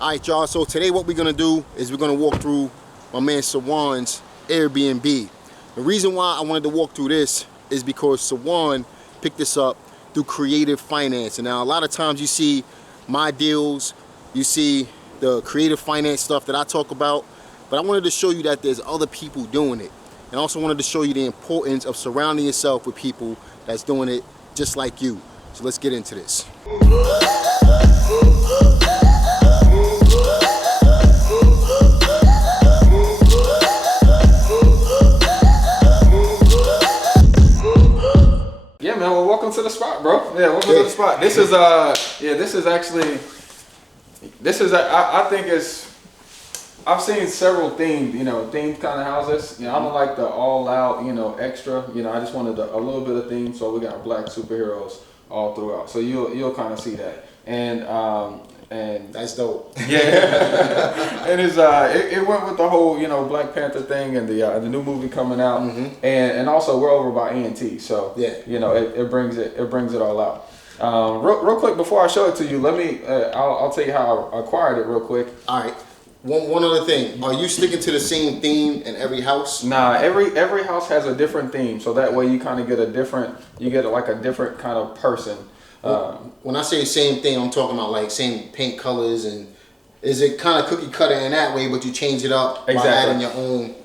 All right, y'all. So today what we're gonna do is we're gonna walk through my man Sawand's Airbnb. The reason why I wanted to walk through this is because Sawand picked this up through creative finance. And now a lot of times you see my deals, you see the creative finance stuff that I talk about, but I wanted to show you that there's other people doing it. And also wanted to show you the importance of surrounding yourself with people that's doing it just like you. So let's get into this. Yeah, man. Well, welcome to the spot, bro. Yeah, welcome to the spot. This is I think it's. I've seen several themed kind of houses. I don't like the all-out, extra. I just wanted a little bit of theme. So we got black superheroes all throughout. So you'll kind of see that, and That's dope. yeah, and it went with the whole Black Panther thing and the new movie coming out, and also we're over by A&T, so yeah, it brings it all out. Real quick before I show it to you, let me I'll tell you how I acquired it real quick. All right. One other thing, are you sticking to the same theme in every house? Nah, every house has a different theme, so that way you kind of get a different kind of person. When I say same thing, I'm talking about like same paint colors, and is it kind of cookie cutter in that way, but you change it up by adding your own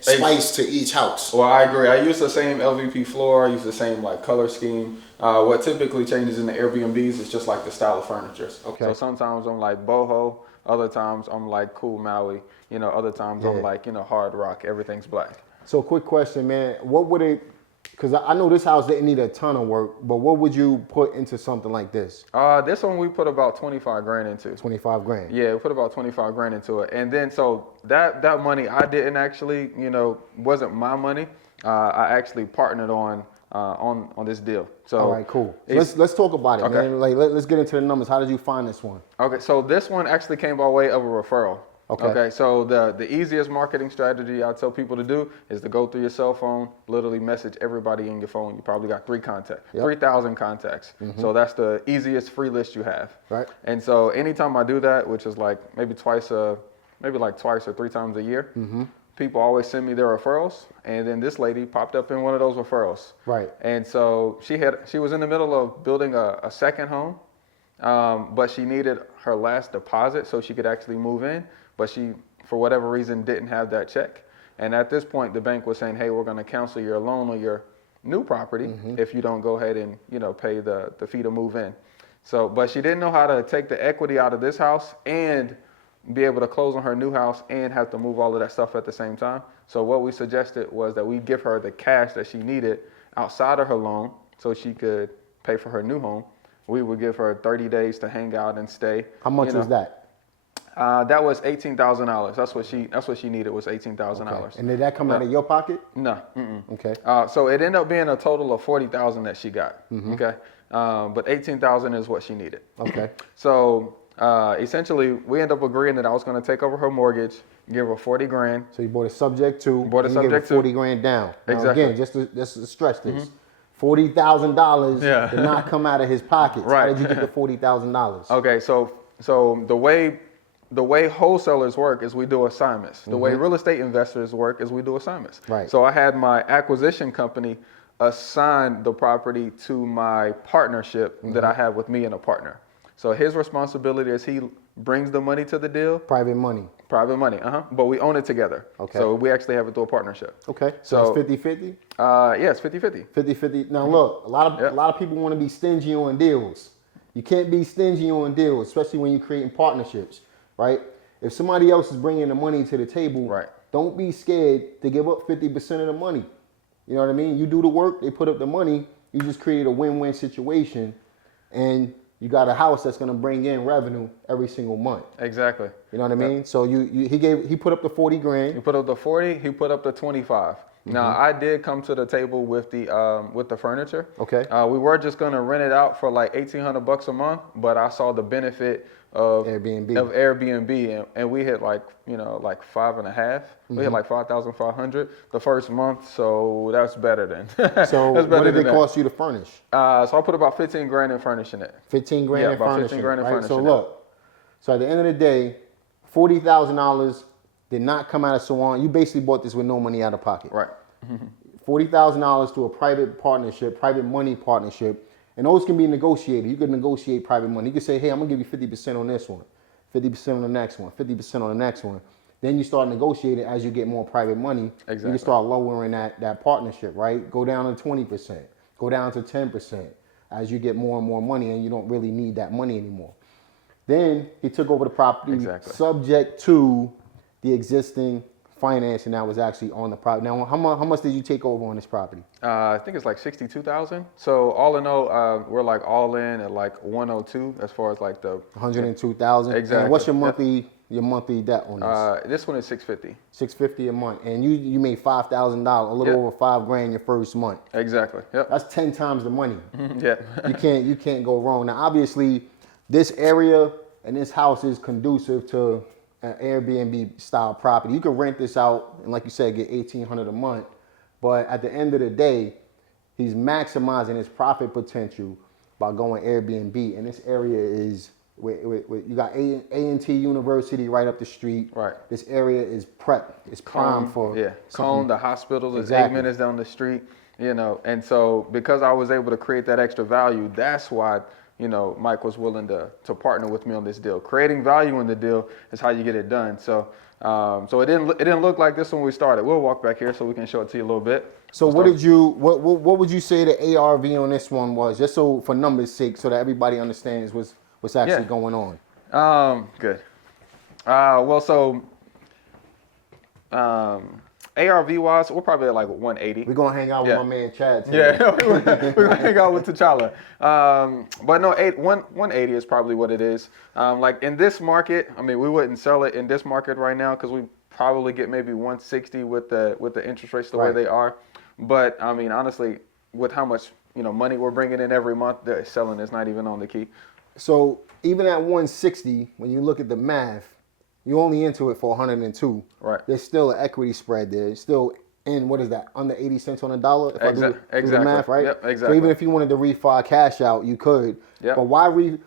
spice to each house? Well, I agree. I use the same LVP floor. I use the same color scheme. What typically changes in the Airbnbs is just like the style of furniture. Okay. So sometimes I'm like boho. Other times I'm like cool Maui, other times I'm like, hard rock, everything's black. So quick question, man, what would it, because I know this house didn't need a ton of work, but what would you put into something like this? This one we put about 25 grand into. 25 grand? Yeah, we put about 25 grand into it. And then, so that money I didn't actually, wasn't my money. I actually partnered on this deal. So all right, cool. So let's talk about it, man. Like let's get into the numbers. How did you find this one? Okay, so this one actually came by way of a referral. Okay, so the easiest marketing strategy I tell people to do is to go through your cell phone, literally message everybody in your phone. You probably got 3,000 contacts. So that's the easiest free list you have. Right. And so anytime I do that, which is like maybe twice or 3 times a year, people always send me their referrals, and then this lady popped up in one of those referrals. Right. And so she was in the middle of building a second home, but she needed her last deposit so she could actually move in, but she, for whatever reason, didn't have that check. And at this point, the bank was saying, hey, we're going to cancel your loan on your new property if you don't go ahead and pay the fee to move in. So, but she didn't know how to take the equity out of this house and be able to close on her new house and have to move all of that stuff at the same time. So what we suggested was that we give her the cash that she needed outside of her loan so she could pay for her new home. We would give her 30 days to hang out and stay. How much was that? That was $18,000. That's what she needed, was $18,000. Okay. And did that come out of your pocket? No. Okay. So it ended up being a total of $40,000 that she got. Okay. But $18,000 is what she needed. Okay. So essentially, we ended up agreeing that I was going to take over her mortgage, give her 40 grand. So you bought a subject to, and you gave her 40 grand down. Now, exactly. Again, just to stress this, $40,000 did not come out of his pockets. Right. How did you get the $40,000? Okay, so the way wholesalers work is we do assignments. The way real estate investors work is we do assignments. Right. So I had my acquisition company assign the property to my partnership that I have with me and a partner. So his responsibility is he brings the money to the deal. Private money. Private money, but we own it together. Okay. So we actually have it through a partnership. Okay. So it's 50-50? Yeah, it's 50-50. 50-50. Now look, a lot of people want to be stingy on deals. You can't be stingy on deals, especially when you're creating partnerships, right? If somebody else is bringing the money to the table, don't be scared to give up 50% of the money. You know what I mean? You do the work, they put up the money, you just created a win-win situation, and you got a house that's going to bring in revenue every single month. Exactly. You know what I mean? So he put up the 40 grand. He put up the 40. He put up the 25. Now I did come to the table with the furniture. Okay. We were just going to rent it out for like $1,800 a month, but I saw the benefit of Airbnb, and we hit like 5.5. We hit like 5,500 the first month, so that's better than. So what did it cost you to furnish? So I put about 15 grand in furnishing it. 15 grand in furnishing. 15 grand in furnishing. So look, So at the end of the day, $40,000 did not come out of Sawand. You basically bought this with no money out of pocket. Right. $40,000 to a private partnership, private money partnership, and those can be negotiated. You could negotiate private money. You could say, hey, I'm gonna give you 50% on this one, 50% on the next one, 50% on the next one. Then you start negotiating as you get more private money. Exactly. You can start lowering that partnership, right? Go down to 20%, go down to 10% as you get more and more money and you don't really need that money anymore. Then he took over the property subject to the existing financing that was actually on the property. Now, how much did you take over on this property? I think it's like 62,000. So all in all, we're like all in at like 102 as far as like the 102,000. Exactly. And what's your monthly debt on this? This one is 650. 650 a month, and you made $5,000, a little over $5,000 your first month. Exactly. Yep. That's 10 times the money. Yeah. You can't go wrong. Now, obviously, this area and this house is conducive to an Airbnb style property. You can rent this out and, like you said, get $1,800 a month. But at the end of the day, he's maximizing his profit potential by going Airbnb. And this area is you got A&T University right up the street. Right. This area is prep. It's prime for Cone, the hospital is Exactly. 8 minutes down the street. You know, and so because I was able to create that extra value, that's why, you know, Mike was willing to partner with me on this deal. Creating value in the deal is how you get it done. So so it didn't look like this when we started. We'll walk back here so we can show it to you a little bit. So what would you say the ARV on this one was, just so for numbers' sake, so that everybody understands what's actually going on? Good. Well, so ARV wise, we're probably at like 180. We're gonna hang out with my man Chad today. Yeah, we're gonna hang out with T'Challa. But no, 180 is probably what it is. Like in this market, I mean, we wouldn't sell it in this market right now because we probably get maybe 160 with the interest rates the way they are. But I mean, honestly, with how much money we're bringing in every month, the selling is not even on the key. So even at 160, when you look at the math, you only into it for 102. Right. There's still an equity spread there. It's still in, what is that, under 80 cents on the dollar? If I do the math, right? Yep, exactly. So even if you wanted to refi cash out, you could. Yep. But why wouldn't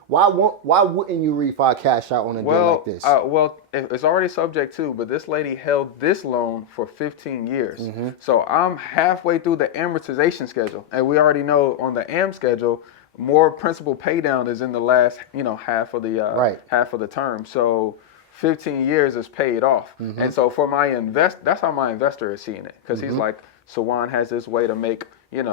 you refi cash out on a deal like this? Well, it's already subject to, but this lady held this loan for 15 years. Mm-hmm. So I'm halfway through the amortization schedule. And we already know on the AM schedule, more principal pay down is in the last, half of the term. So 15 years is paid off. Mm-hmm. And so for my that's how my investor is seeing it. Because he's like, Sawand has this way to make, 10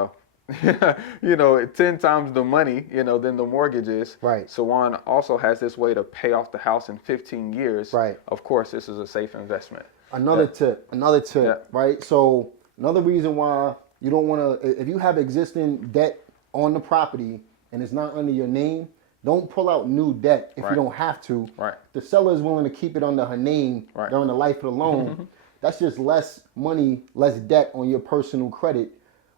times the money, than the mortgage is. Right. Sawand also has this way to pay off the house in 15 years. Right. Of course, this is a safe investment. Another tip, right? So another reason why you don't want to, if you have existing debt on the property and it's not under your name, don't pull out new debt if you don't have to. Right. The seller is willing to keep it under her name during the life of the loan. That's just less money, less debt on your personal credit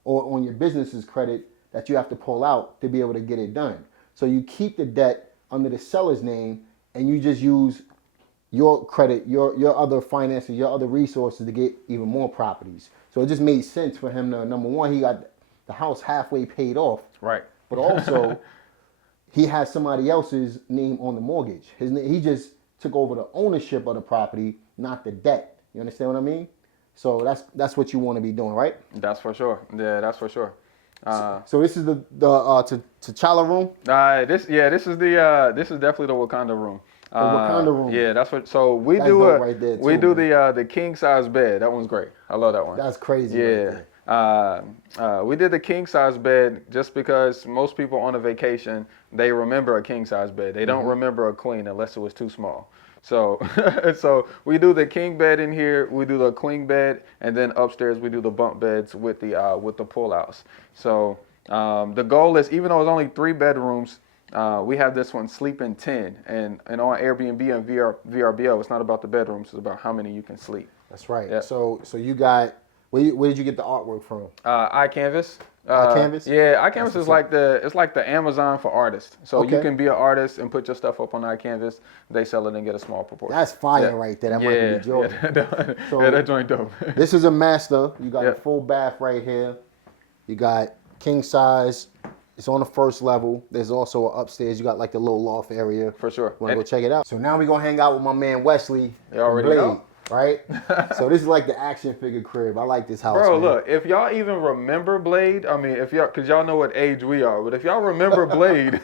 or on your business's credit that you have to pull out to be able to get it done. So you keep the debt under the seller's name and you just use your credit, your other finances, your other resources to get even more properties. So it just made sense for him to, number one, he got the house halfway paid off. Right. But also, he has somebody else's name on the mortgage. He just took over the ownership of the property, not the debt. You understand what I mean? So that's what you want to be doing, right? That's for sure. Yeah, that's for sure. So this is the T'Challa room. This is definitely the Wakanda room. The Wakanda room. Yeah, that's what. So we do the king size bed. That one's great. I love that one. That's crazy. Yeah. Right, we did the king size bed just because most people on a vacation, they remember a king size bed. They don't remember a queen unless it was too small. So so we do the king bed in here, we do the queen bed, and then upstairs we do the bunk beds with the pull outs. So the goal is, even though it's only 3 bedrooms, we have this one sleeping 10, and on Airbnb and VRBO, it's not about the bedrooms, it's about how many you can sleep. That's right. Yep. So you got, where did you get the artwork from? iCanvas. iCanvas? Yeah, iCanvas is like the Amazon for artists. So you can be an artist and put your stuff up on iCanvas. They sell it and get a small proportion. That's fire right there. That might be a joke. That joint dope. This is a master. You got a full bath right here. You got king size. It's on the first level. There's also upstairs. You got like the little loft area. For sure. Want to go check it out? So now we're gonna hang out with my man Wesley. You already Blade, know. right? So this is like the action figure crib. I like this house, Bro, man. look, if y'all even remember Blade, I mean, if y'all, because y'all know what age we are, but if y'all remember Blade,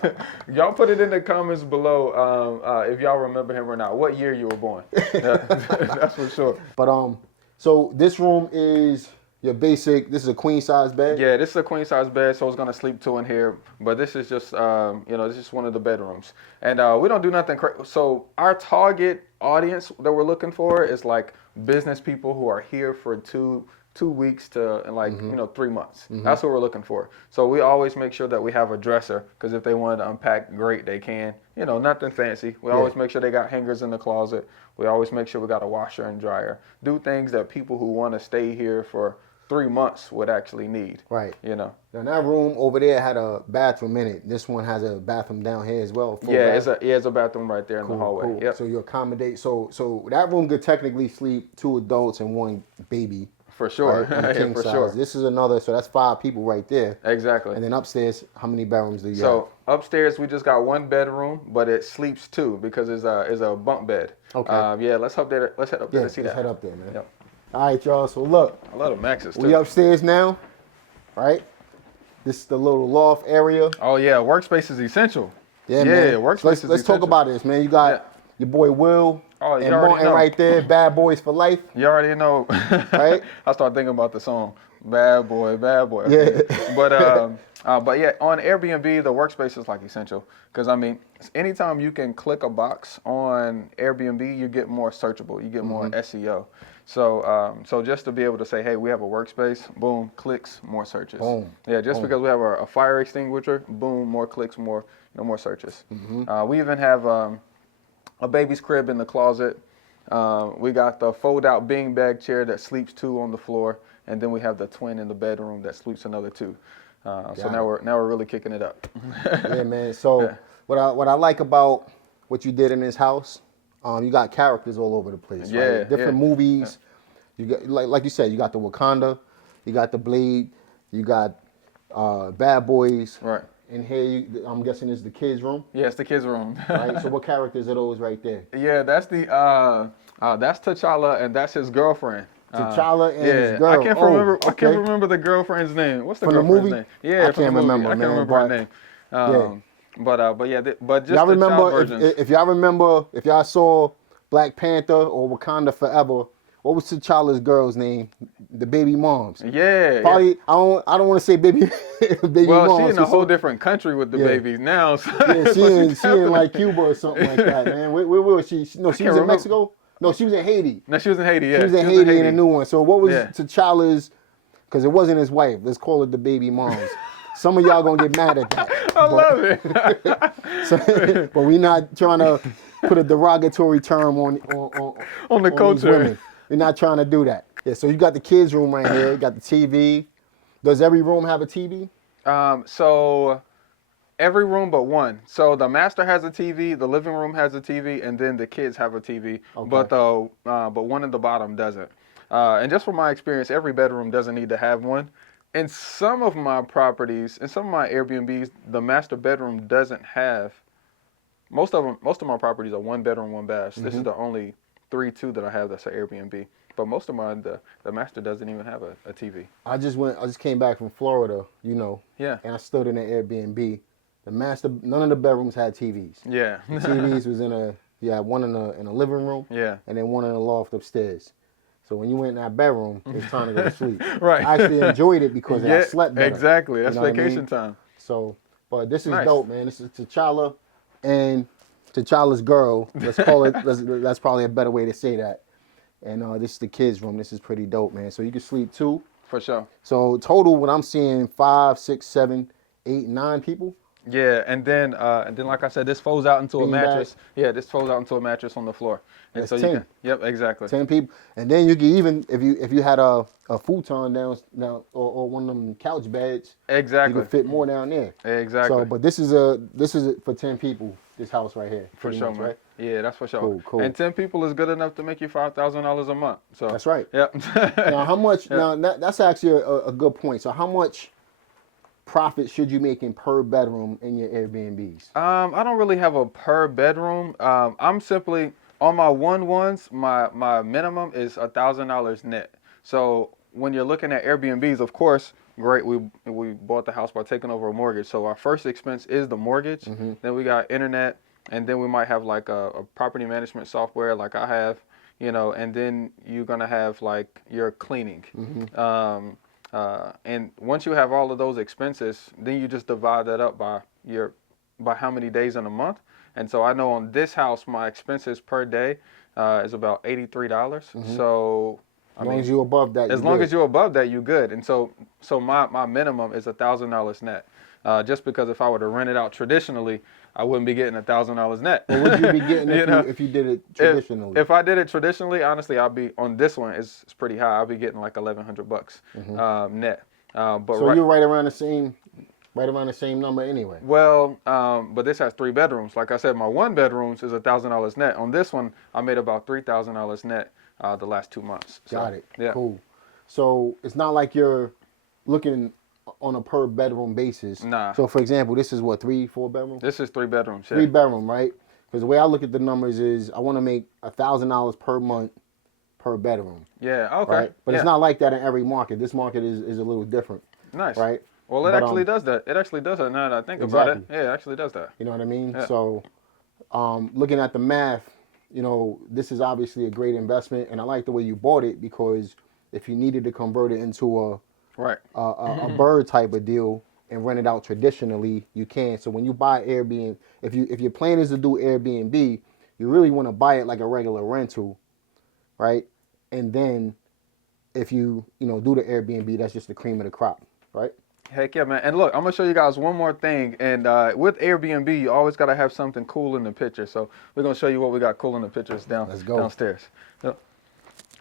y'all put it in the comments below if y'all remember him or not, what year you were born. That's for sure. But so this room is your basic. This is a queen size bed. Yeah, this is a queen size bed, so it's gonna sleep two in here. But this is just, this is just one of the bedrooms, and we don't do nothing crazy. So our target audience that we're looking for is like business people who are here for two weeks to like 3 months. That's what we're looking for. So we always make sure that we have a dresser, because if they wanted to unpack, great, they can. Nothing fancy. We always make sure they got hangers in the closet. We always make sure we got a washer and dryer. Do things that people who want to stay here for 3 months would actually need. Right. Now that room over there had a bathroom in it. This one has a bathroom down here as well. Yeah, it's a bathroom right there in the hallway. Cool. Yep. So you accommodate. So that room could technically sleep 2 adults and 1 baby. For sure. Right? King For size. sure. This is another. So that's 5 people right there. Exactly. And then upstairs, how many bedrooms do you have? So upstairs we just got 1 bedroom, but it sleeps 2 because it's a bunk bed. Okay. Let's head up there. Let's see that. Let's head up there, man. Yep. All right, y'all. So look, I love the Maxes too. we upstairs now, right? This is the little loft area. Oh yeah, workspace is essential. Yeah, man. Workspace is Let's talk essential. about this, man. You got your boy Will Oh, you and already Martin know. right there. Bad Boys for Life. You already know. Right? I start thinking about the song, Bad Boy, Bad Boy. Yeah. But yeah, on Airbnb, the workspace is like essential. Because, I mean, anytime you can click a box on Airbnb, you get more searchable. You get more SEO. So just to be able to say, hey, we have a workspace, boom, clicks, more searches. Boom. Yeah, just because we have a fire extinguisher, boom, more clicks, more searches. We even have a baby's crib in the closet. We got the fold-out beanbag chair that sleeps 2 on the floor, and then we have the twin in the bedroom that sleeps another 2. So now we're really kicking it up. Yeah, man. So what I like about what you did in this house, you got characters all over the place. Yeah, right? Different yeah. movies. You got like you said, you got the Wakanda, you got the Blade, you got Bad Boys. Right. And here, I'm guessing is the kids' room. Yeah, it's the kids' room. Right. So what characters are those right there? Yeah, that's that's T'Challa and that's his girlfriend. T'Challa and his girl. I can't remember. I can't remember the girlfriend's name. What's the From the girlfriend's movie? name? Yeah, I can't remember. I can't remember her name. But just y'all the remember child versions. if y'all remember if y'all saw Black Panther or Wakanda Forever, what was T'Challa's girl's name? The baby moms. Yeah. Probably. Yeah. I don't want to say baby moms. Well, she's in a whole different country with the babies now. So yeah, she in like Cuba or something like that, man. Where was she? No, she was in Mexico. No, she was in Haiti. No, she was in Haiti. Yeah, she was in Haiti in a new one. So what was T'Challa's? Because it wasn't his wife. Let's call it the baby moms. Some of y'all gonna get mad at that. I love it. But we not trying to put a derogatory term on the culture. We're not trying to do that. Yeah. So you got the kids' room right here. You got the TV. Does every room have a TV? So every room but one. So the master has a TV, the living room has a TV, and then the kids have a TV. Okay. But one at the bottom doesn't. And just from my experience, every bedroom doesn't need to have one. In some of my properties, in some of my Airbnbs, the master bedroom doesn't have. Most of my properties are 1 bedroom, 1 bath. This is the only 3-2 that I have that's an Airbnb. But most of mine, the master doesn't even have a TV. I just came back from Florida, Yeah. And I stood in an Airbnb. The master, none of the bedrooms had TVs. Yeah. The TVs was one in a living room. Yeah. And then one in the loft upstairs. So when you went in that bedroom, it's time to go to sleep. Right. I actually enjoyed it because I slept better. Exactly. That's vacation time. So, but this is dope, man. This is T'Challa and T'Challa's girl. Let's call it. That's probably a better way to say that. And this is the kids' room. This is pretty dope, man. So you can sleep 2. For sure. So total, what I'm seeing, 5, 6, 7, 8, 9 people. Yeah, and then like I said, this folds out into a mattress. Yeah, this folds out into a mattress on the floor. And that's so 10. You can, yep, exactly. 10 people, and then you can even if you had a futon down or one of them couch beds. Exactly. You can fit more down there. Exactly. So, but this is for 10 people. This house right here. For sure, much, man. Right? Yeah, that's for sure. Cool. And 10 people is good enough to make you $5,000 a month. So that's right. Yep. Now, how much? Now that's actually a good point. So how much profit should you make in per bedroom in your Airbnbs? I don't really have a per bedroom. I'm simply on my ones. My minimum is $1,000 net. So when you're looking at Airbnbs, of course, great. We bought the house by taking over a mortgage. So our first expense is the mortgage. Then we got internet, and then we might have like a property management software, like I have, and then you're gonna have like your cleaning. And once you have all of those expenses, then you just divide that up by how many days in a month. And so I know on this house, my expenses per day is about $83. So As long as you're above that, as long as you're above that, you're good. And so my minimum is $1,000 net. Just because if I were to rent it out traditionally, I wouldn't be getting $1,000 net. What would you be getting if you did it traditionally? If I did it traditionally, honestly, I'll be on this one. It's pretty high. I'll be getting like $1,100 net. So you're right around the same number anyway. Well, but this has 3 bedrooms. Like I said, my 1 bedrooms is $1,000 net. On this one, I made about $3,000 net the last 2 months. So, Got it. Yeah. Cool. So it's not like you're looking on a per bedroom basis. Nah. So for example, this is what, 3-4 bedrooms? This is 3 bedrooms. Yeah. 3 bedroom, right? Because the way I look at the numbers is I want to make $1,000 per month per bedroom. Yeah. Okay. Right. But yeah. it's not like that in every market. This market is a little different. Nice. Right. Well, it actually does that. It actually does that now that I think about it. Yeah, it actually does that. You know what I mean? Yeah. So looking at the math, this is obviously a great investment, and I like the way you bought it because if you needed to convert it into a bird type of deal and rent it out traditionally, you can. So when you buy Airbnb, if your plan is to do Airbnb, you really want to buy it like a regular rental, right? And then if you do the Airbnb, that's just the cream of the crop, right? Heck yeah, man. And look, I'm going to show you guys one more thing. And with Airbnb, you always got to have something cool in the picture. So we're going to show you what we got cool in the pictures downstairs. Yep.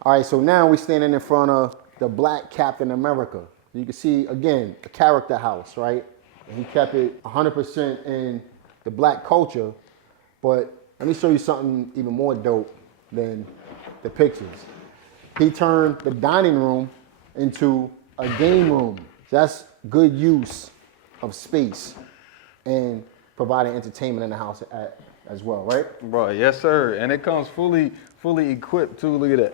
All right, so now we're standing in front of the Black Captain America. You can see, again, a character house, right? And he kept it 100% in the black culture. But let me show you something even more dope than the pictures. He turned the dining room into a game room. That's good use of space and providing entertainment in the house as well, right? Bro, yes, sir. And it comes fully equipped too. Look at that.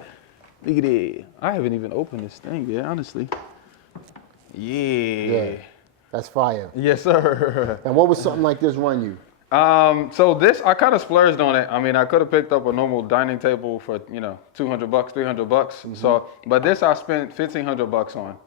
Look at it. I haven't even opened this thing yet, honestly. Yeah. That's fire. Yes, sir. And what would something like this run you? So this, I kind of splurged on it. I mean, I could have picked up a normal dining table for, $200, $300. So, but this I spent $1,500 on.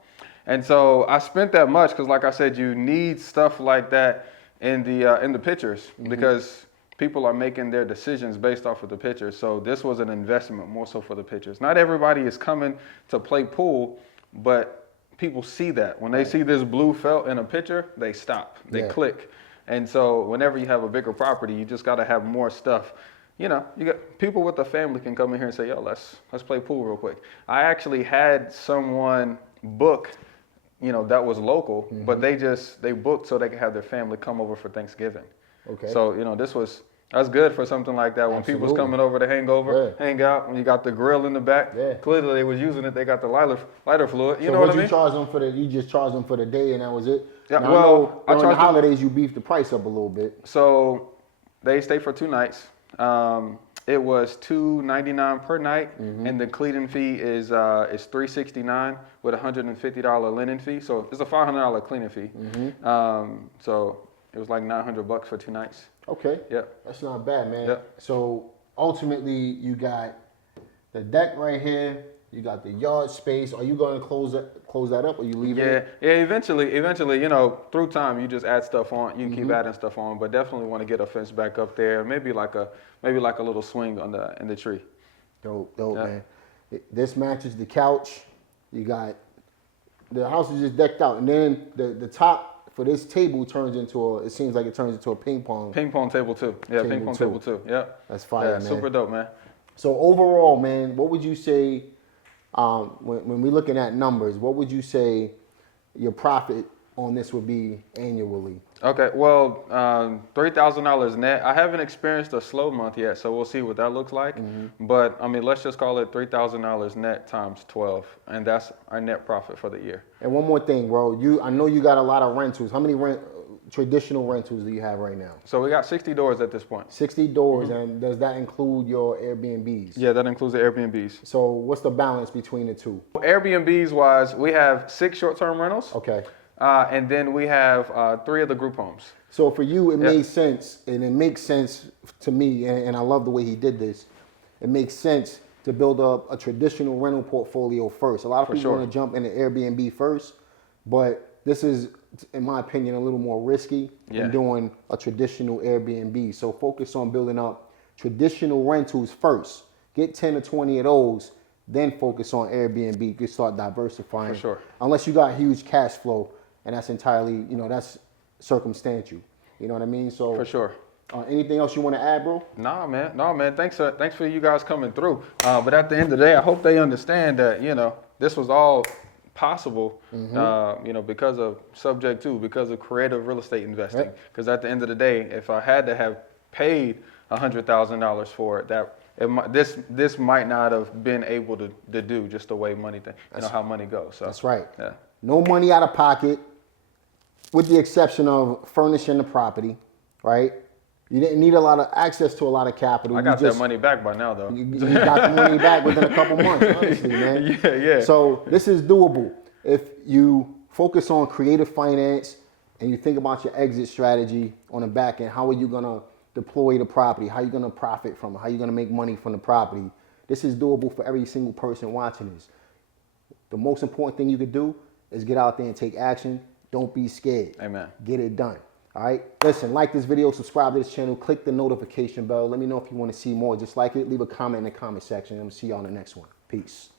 And so I spent that much because, like I said, you need stuff like that in the pictures because people are making their decisions based off of the pictures. So this was an investment more so for the pictures. Not everybody is coming to play pool, but people see that. When they see this blue felt in a picture, they stop, they click. And so whenever you have a bigger property, you just got to have more stuff. You got people with a family can come in here and say, yo, let's play pool real quick. I actually had someone book that was local, but they booked so they could have their family come over for Thanksgiving. Okay. So, that's good for something like that. When people's coming over to hang out, when you got the grill in the back, clearly they was using it. They got the lighter fluid. You know what I mean? You charge them you just charge them for the day and that was it? Yeah, now, well, I know during the holidays you beef the price up a little bit. So they stayed for 2 nights. It was $299 per night, and the cleaning fee is $369 with a $150 linen fee. So it's a $500 cleaning fee. So it was like $900 for 2 nights. Okay. Yep. That's not bad, man. Yep. So ultimately, you got the deck right here. You got the yard space. Are you going to close that up, or you leave it? Yeah. Eventually, through time, you just add stuff on. You can keep adding stuff on, but definitely want to get a fence back up there. Maybe like a little swing in the tree. Dope, man. This matches the couch. You got the house is just decked out, and then the top for this table turns into a ping pong table too. Yeah, ping pong table too. Yeah. That's fire, man. Super dope, man. So overall, man, what would you say when we're looking at numbers? What would you say your profit on this would be annually? Okay, well, $3,000 net. I haven't experienced a slow month yet, so we'll see what that looks like. But I mean, let's just call it $3,000 net times 12, and that's our net profit for the year. And one more thing, bro. I know you got a lot of rentals. How many traditional rentals do you have right now? So we got 60 doors at this point. 60 doors, and does that include your Airbnbs? Yeah, that includes the Airbnbs. So what's the balance between the two? Airbnbs wise, we have 6 short-term rentals. Okay. And then we have 3 of the group homes. So for you, it made sense, and it makes sense to me, and I love the way he did this. It makes sense to build up a traditional rental portfolio first. A lot of people want to jump into Airbnb first, but this is, in my opinion, a little more risky than doing a traditional Airbnb. So focus on building up traditional rentals first. Get 10 or 20 of those, then focus on Airbnb. You can start diversifying. For sure. Unless you got huge cash flow, and that's entirely, that's circumstantial. You know what I mean? So For sure. Anything else you want to add, bro? Nah, man. Thanks for you guys coming through. But at the end of the day, I hope they understand that, this was all possible, because of subject to, because of creative real estate investing. Because at the end of the day, if I had to have paid $100,000 for it, this might not have been able to do, just the way money, how money goes. So that's right. Yeah. No money out of pocket, with the exception of furnishing the property, right? You didn't need a lot of access to a lot of capital. I got that money back by now, though. You got the money back within a couple months, honestly, man. Yeah. So this is doable. If you focus on creative finance and you think about your exit strategy on the back end, how are you going to deploy the property? How are you going to profit from it? How are you going to make money from the property? This is doable for every single person watching this. The most important thing you could do is get out there and take action. Don't be scared. Amen. Get it done. All right. Listen, like this video, subscribe to this channel, click the notification bell. Let me know if you want to see more. Just like it. Leave a comment in the comment section. I'm going to see y'all in the next one. Peace.